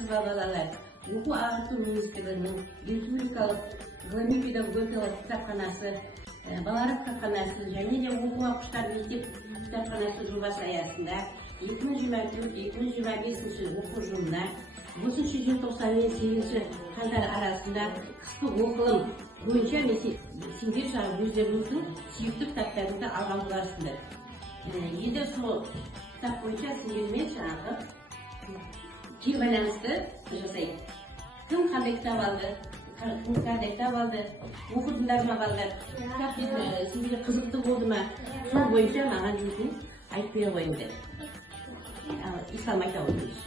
армысызға балалар. Оқу ағарту министрлігінің республикалық ғылыми-педагогикалық кітапханасы, балалар кітапханасы және де оқу оқушылар мектеп кітапханасы жобасы аясында 2024-2025 оқу жылына 9 желтоқсан мен 8 қаңтар арасында қысқы оқылым бойынша сендер өздеріңіздің сүйікті кітаптарыңызды алған боларсыңдар. Енді сол кітап бойынша сендермен кері байланысты жасайық. Кім қандай кітап алды, кім қандай кітап алды, оқыдыңдар ма балалар? Кітап сендерге қызықты болды ма? Сол бойынша маған өзің айтып бере қойыңдар. Ислам айта отырыңыз.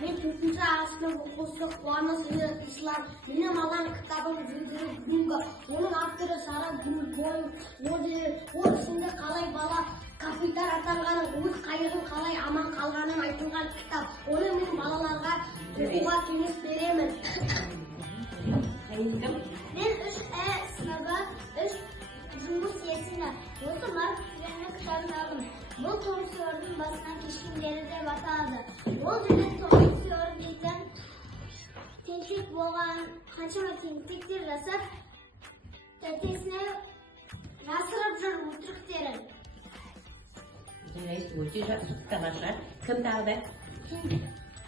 Мен 4-ші сынып оқушысы Қуаныш Ислам. Менің алған кітабым Жүгіріп Гүлгі. Оның авторы Сара Гүлбой. Ол ішінде қалай бала капитан атанғанын, өз қайығын қалай аман қалғанын айтылған кітап. Оны мен балаларға оқуға кеңес беремін. Мен 3-е сыныбы 3 жұмыс есімі. Осы Марк Твеннің кітабын алдым. Бұл Том Сойердің басынан кешкендері деп аталады. Ол жерде Том Сойер дейтін тентек болған, қаншама тентектер жасап, тәтесіне жасырып жүр өтіріктерін. Өте жақсы тамаша. Кім тағы да?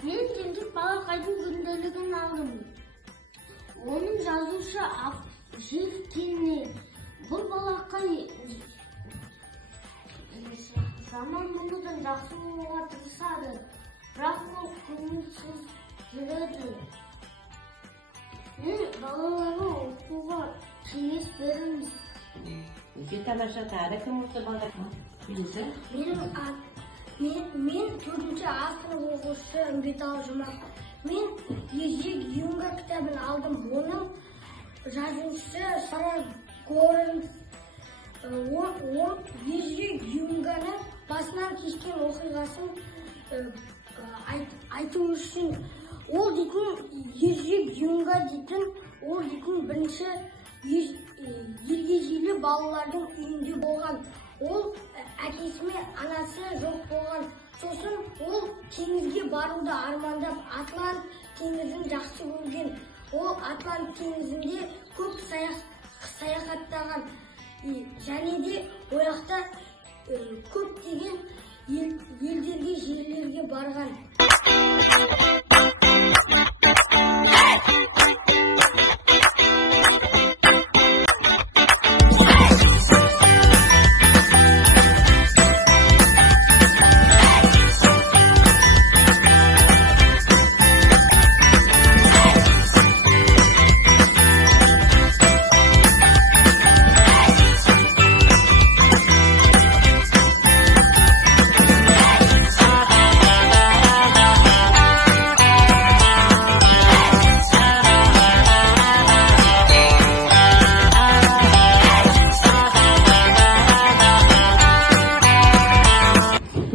Мен тентек балақайдың күнделігін алдым. Оның жазушы Жив Кенни. Бұл балақай жаман мұндан жақсы болуға тырысады, бірақ ол көңілсіз жүреді. Мен балаларға оқуға кеңес беремін. Өте тамаша. Тағы кім осы балалар? Мен 4-ші сынып оқушысы Үмбетал Жұмақ. Мен Ежик Юнга кітабын алдым. Оның жазушысы Сара Горенс. Ол Ежик Юнганы басынан кешкен оқиғасын айту үшін. Ол дейтін Ежик Юнга дейтін, ол дейтін бірінші ергежейлі балалардың үйінде болған. Ол әкесі мен анасы жоқ болған. Сосын ол теңізге баруды армандап, Атлант теңізін жақсы көрген. Ол Атлант теңізінде көп саяхаттаған. Және де ояқта көптеген елдерге, жерлерге барған.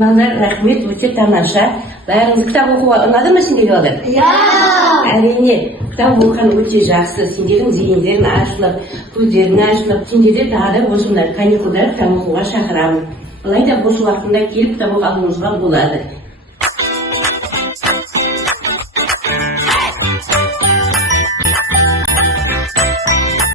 Балалар, рахмет, өте тамаша. Бәріңіз кітап оқуға ұнады ма сендерге балалар? Әрине, кітап оқыған өте жақсы. Сендердің зейіндерің ашылып, көздерің ашылып, сендерді тағы да осы каникулда кітап оқуға шақырамын. Алайда бос уақытында келіп кітап алуыңызға болады.